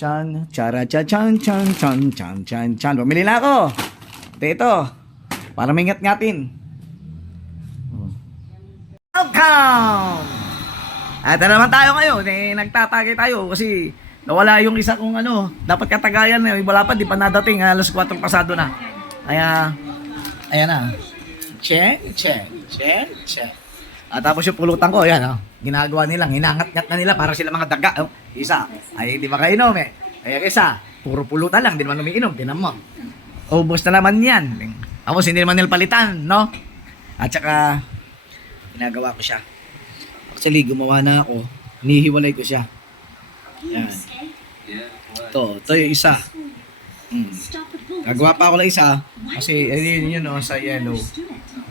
Chan, chara, cha, chan, chan, chan, chan, chan, chan. Bumili na ako. Ito. Para may ngat-ngatin. Welcome! At naman tayo ngayon. Nagtatagay tayo kasi nawala yung isa kong dapat katagayan. Wala pa, di pa nadating. Alas 4 pasado na. Kaya, ayan na. Check. At tapos yung pulutan ko, ayan, ginagawa nilang, hinangat-ngat na nila para sila mga daga. Isa, ay hindi makainom eh. Kaya isa, puro pulutan lang, hindi naman umiinom, tinan mo. Ubus na naman yan. Tapos hindi naman nila palitan, no? At saka, ginagawa ko siya. Actually, gumawa na ako, hinihiwalay ko siya. Yan. Ito yung isa. Gagawa pa ako ng isa, kasi yun sa yellow.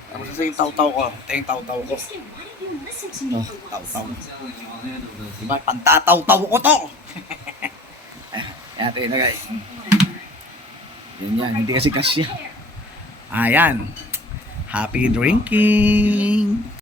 Tapos yung taw-taw ko. Ito yung taw-taw ko. No, taw-taw. Diba? Pantataw-taw ko to! Ayan, ito yun na guys. Yan. Hindi kasi kasya. Ayan. Happy drinking!